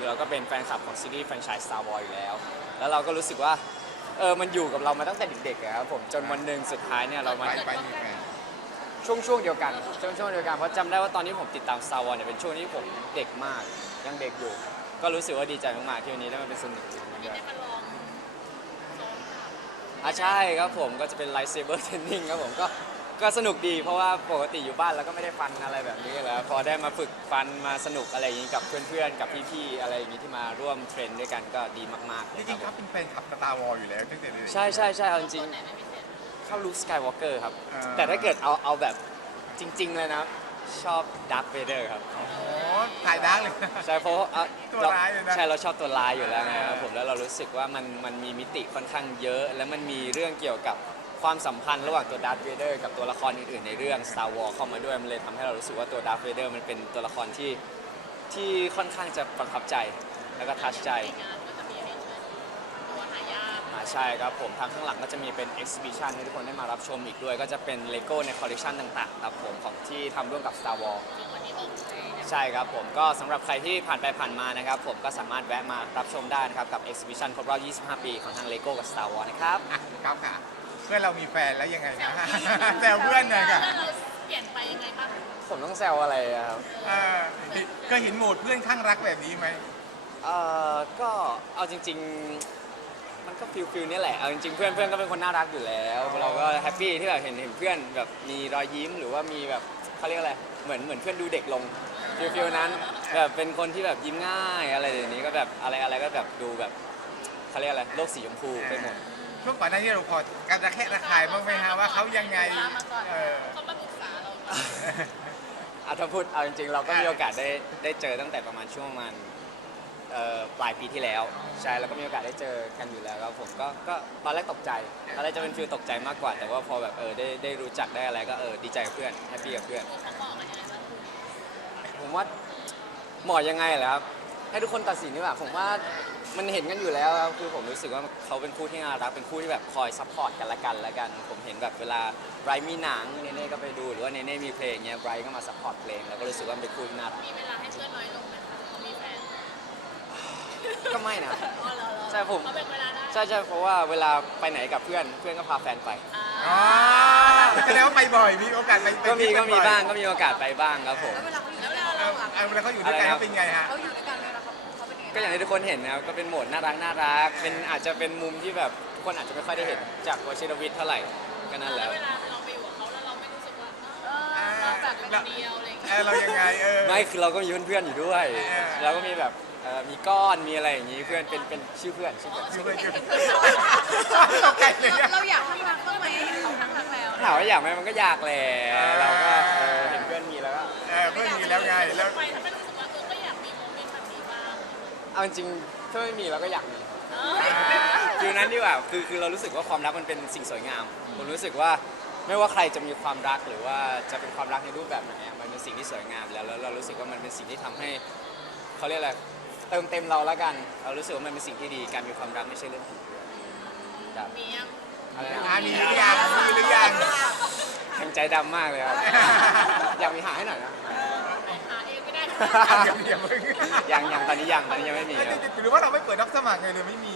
ริงๆเราก็เป็นแฟนคลับของซีรีส์แฟรนไชส์ Star Wars อยู่แล้ว แล้วเราก็รู้สึกว่าเออมันอยู่กับเรามาตั้งแต่เด็กๆอะครับผมจนวันหนึ่งสุดท้ายเนี่ยเรามา ไปไปมีแฟนช่วงช่วงเดียวกันช่วงช่วงเดียวกันเพราะจำได้ว่าตอนที่ผมติดตาม Star Wars เนี่ยเป็นช่วงที่ผมเด็กมากยังเด็กอยู่ ก็รู้สึกว่าดีใจมากๆที่วันนี้ได้มาเป็นส่วนหนึ่งของมันด้วยมาลองค่ะอะใช่ครับผมก็จะเป็น lightsaber training ครับผมก็ ก็สนุกดีเพราะว่าปกติอยู่บ้านแล้วก็ไม่ได้ฟันอะไรแบบนี้แล้วพอได้มาฝึกฟันมาสนุกอะไรอย่างนี้กับเพื่อนๆกับพี่ๆอะไรอย่างนี้ที่มาร่วมเทรนด้วยกันก็ดีมากๆเลจยริงๆคเขารับเป็นแฟนคลับสตาร์วอลอยู่แล้วตั้งแต่เด็ก ใช่ใช่ใช่เอาจริงไหนไม่พิเศษๆเข้าลุคสกายวอล์กเกอร์ครับ อ่า แต่ถ้าเกิดเอาเอาแบบจริง ๆ เลยนะ ชอบดักเวเดอร์ครับ โอ้โหถ่ายดังเลยใช่เพราะว่าอะตัวร้ายเลยนะ ใช่เราชอบตัวร้ายอยู่แล้วไงครับผมแล้วเรารู้สึกว่ามันมันมีมิติค่อนข้างเยอะ และมันมีเรื่องเกี่ยวกับ ความสัมพันธ์ระหว่างตัวดาร์ธเวเดอร์กับตัวละครอื่นๆในเรื่อง Star Wars เข้ามาด้วยมันเลยทำให้เรารู้สึกว่าตัวดาร์ธเวเดอร์มันเป็นตัวละครที่ที่ค่อนข้างจะประทับใจแล้วก็ทัชใจในงานก็จะมีให้เชิญตัวหายากอ่าใช่ครับผมทางข้างหลังก็จะมีเป็น exhibition ให้ทุกคนได้มารับชมอีกด้วย ก็จะเป็นเลโก้ในคอลเล t ชันต่างๆครับผมของที่ทำร่วมกับ Star Wars ถึงวันที่6เลยนะใช่ครับผมก็สำหรับใครที่ผ่านไปผ่านมานะครับ ผมก็สามารถแวะมารับชมได้นะครับ กับ Exhibition ครบรอบ 25 ปีของทาง LEGO กับ Star Wars นะครับ อะครับค่ะเพื่อนเรามีแฟนแล้วยังไงนะแซวเพื่อนหน่อยค่ะแล้วเราเปลี่ยนไปยังไงบ้างผมต้องแซวอะไรอะครับเออเคยเห็นโหมดเพื่อนข้างรักแบบนี้ไหมเอ่อก็เอาจริง ๆ มันก็ฟิลฟิลนี่แหละ เอาจริงๆ เพื่อนเพื่อนก็เป็นคนน่ารักอยู่แล้ว เราก็แฮปปี้ที่แบบเห็นเห็นเพื่อนแบบมีรอยยิ้มหรือว่ามีแบบเขาเรียกอะไร เหมือนเหมือนเพื่อนดูเด็กลงฟิลฟิลนั้นแบบเป็นคนที่แบบยิ้มง่ายอะไรอย่างนี้ก็แบบอะไรอะไรก็แบบดูแบบเขาเรียกอะไรโลกสีชมพูไปหมด ช่วงก่อนหน้านี้เราพอการระแคะระคายบ้างไหมฮะว่าเขายังไงมามาก่อนเออเขามาปรึกษาเราก่อนอาถ้าพูดเอาจริงๆ เราก็มีโอกาสได้ได้เจอตั้งแต่ประมาณช่วงประมาณเอ่อปลายปีที่แล้วใช่แล้วก็มีโอกาสได้เจอกันอยู่แล้วครับผมก็ก็ตอนแรกตกใจตอนแรกจะเป็นฟิลตกใจมากกว่า แต่ว่าพอแบบเออได้ได้รู้จักได้อะไรก็เออดีใจกับเพื่อนแฮปปี้กับเพื่อน เขาบอกมายังไงบ้างผมว่าเหมาะยังไงเหรอครับให้ทุกคนตัดสินดีกว่าผมว่า มันเห็นกันอยู่แล้วครับคือผมรู้สึกว่าเขาเป็นคู่ที่น่ารักเป็นคู่ที่แบบคอยซัพพอร์ตกันละกันละกัน ผมเห็นแบบเวลาไบรท์มีหนังเนเน่ก็ไปดูหรือว่าเนเน่มีเพลงเงี้ยไบรท์ก็มาซัพพอร์ตเพลงแล้วก็รู้สึกว่ามันเป็นคู่ที่น่ารักมีเวลาให้เพื่อนน้อยลงไหมคะเขามีแฟนก็ไม่นะอ๋อเหรอเหรอใช่ผมเขาเป็นเวลาได้ใช่ใช่เพราะว่าเวลาไปไหนกับเพื่อนเพื่อนก็พาแฟนไป อ่าอ๋อแสดงว่าไปบ่อยมีโอกาสไปไปก็มีเที่ยวก็มีอยบ้างก็มีโอกาสไปบ้างครับผม แล้วเวลาเขาอยู่แล้วด้วยเวกันลาเราอะเออเวลาเขาอยู่ด้วยกันอะไรนะเขาเป็นไงฮะ เขาอยู่ด้วยกัน ก็อย่างที่ทุกคนเห็นนะครับก็เป็นโหมดน่ารักน่ารักเป็นอาจจะเป็นมุมที่แบบทุกคนอาจจะไม่ค่อยได้เห็นจากวชิรวิทย์เท่าไหร่ก็นั่นแหแล้ละวเวลาเราไปอยู่กับเขาแล้วเราไม่รู้สึกว่าเอเอออเราแบบเป็นเดียวอะไรอย่างเอเงี้ยอเรายังไงเออ ไม่คือเราก็มีเพื่อนๆอยู่ด้วยเออเราก็มีแบบเอ่อมีก้อนมีอะไรอย่างนี้เพื่อนเป็นเป็นชื่อเพื่อนชื่อเพื่อนอยู่ไปอยู่ตกใจเลยอะ เราอยากข้างรักบ้างไหมเห็นเขาข้างรักแล้วถามว่าอยากไหมมันก็อยากแหละเราก็เออเห็นเพื่อนมีแล้วก็เออเพื่อนมีแล้วไงแล้ว ไปทำให้รู้สึกว่าเออ เอาจริงๆถ้าไม่มีเราก็อยากมีเออฟิลนั้นดีกว่าคือคือเรารู้สึกว่าความรักมันเป็นสิ่งสวยงาม ผมรู้สึกว่าไม่ว่าใครจะมีความรักหรือว่าจะเป็นความรักในรูปแบบไหนอะมันเป็นสิ่งที่สวยงามแล้วแล้วเรารู้สึกว่ามันเป็นสิ่งที่ทำให้เขาเรียกอะไรเติมเต็มเราแล้วกัน เรารู้สึกว่ามันเป็นสิ่งที่ดีการมีความรักไม่ใช่เรื่องผิดครับมียังอะไรอ่านะมีหรือยังมีหรือยังแข็งใจดำมากเลยครับ อยากมีหาให้หน่อยนะ ไปหา เองไม่ได้เดี๋ยวเดี๋ยวมึงยังยังตอนนี้ยังตอนนี้ยังไม่มีครับ หรือว่าเราไม่เปิดรับสมัครเลยหรือไม่มี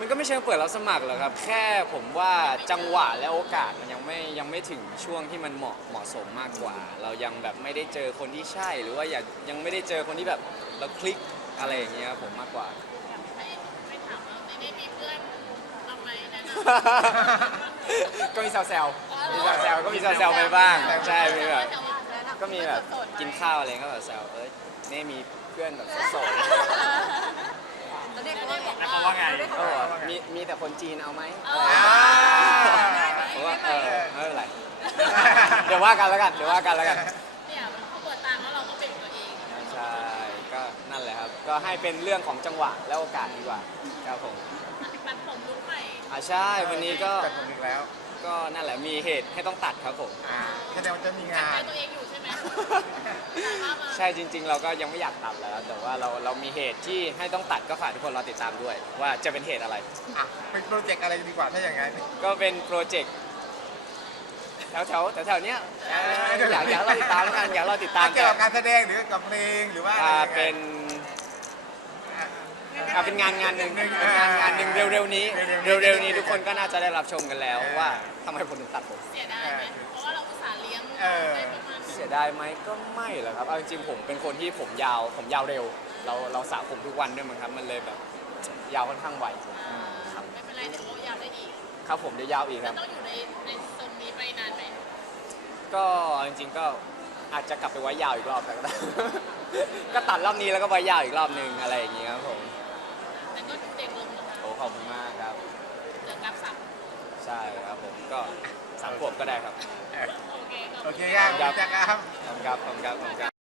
มันก็ไม่เชิงเปิดรับสมัครหรอกครับ แค่ผมว่าจังหวะและโอกาสมันยังไม่ยังไม่ถึงช่วงที่มันเหมาะเหมาะสมมากกว่า เรายังแบบไม่ได้เจอคนที่ใช่ หรือว่าอยากยังไม่ได้เจอคนที่แบบเราคลิกอะไรอย่างเงี้ยครับผมมากกว่า ไม่ไม่ถามว่าไม่ได้มีเพื่อนทำไมแนะนก็มีแซวๆมีแซวๆก็มีแซวๆไปบ้าง ใช่ำมีแบบ แต่ว่า ก็มีแบบกินข้าวอะไรก็แบบแซวเอ้ยนี่มีเพื่อนแบบโสดแล้วเด็กเขาว่าไงแล้วเขาว่าไงๆเขาบอกว่ามีมีแต่คนจีนเอาไหมเออผมว่าเออไม่เป็นไรเดี๋ยวว่ากันแล้วกันเดี๋ยวว่ากันแล้วกันเนี่ยเขาเปิดตังค์แล้วเราก็เป็นตัวเองใช่ก็นั่นแหละครับ ก็ให้เป็นเรื่องของจังหวะและโอกาสดีกว่าครับผมตัดผมลุกใหม่อ่าใช่วันนี้ก็แต่ผมอีกแล้วก็นั่นแหละมีเหตุให้ต้องตัดครับผม อ่าแสดงว่าจะมีจับงาใจน ตัวเองอยู่ใช่ไห มว่ามาใช่จริง ๆ เราก็ยังไม่อยากตัดแล้ว แต่ว่าเราเรามีเหตุที่ให้ต้องตัดก็ฝากทุกคนรอติดตามด้วย ว่าจะเป็นเหตุอะไร อะเป็นโปรเจกต์อะไรดีกว่าถ้าอย่างนั้น ก็เป็นโปรเจกต์แถวแถวแถวแถวๆเนี้ยเอ่ออยากอยากเราติดตามแล้วกันอยากเราติดตามเกี่ยวกับการแสดงหรือกับเพลงหรือว่าอะไรอ่ายังไง เป็นเป็นงานงานหนึ่งเป็นงานงานหนึ่งเร็วๆนี้ เร็วๆนี้ทุกคนก็น่าจะได้รับชมกันแล้วว่าทำไมผมถึงตัดผม เสียดายไหม ดายไหมก็ไม่หรอกครับเอาจริงๆผมเป็นคนที่ผมยาวผมยาวเร็ว เราเราสระผมทุกวันด้วยมั้งครับ มันเลยแบบยาวค่อนข้างไวอ่าไม่เป็นไรเดี๋ยวเรายาวได้อีกครับผมเดี๋ยวยาวอีกคเรารับ ต้องอยู่ในในโซนนี้ไปนานไหมก็จริงๆก็อาจจะกลับไปไว้ยาวอีกรอบก็ได้ ก็ตัดรอบนี้แล้วก็ไว้ยาวอีกรอบหนึ่งอะไรอย่างเงี้ยครับผมแต่ก็เด็กลงนะคะโอ้ขอบคุณมากครับ เหลือกับสับ ใช่ครับผมก็สามขวบก็ได้ครับ โอเคขอบโอคุณเคครับขอบคุณครับขอบคุณครับขอบคุณครับขอบคุณครับ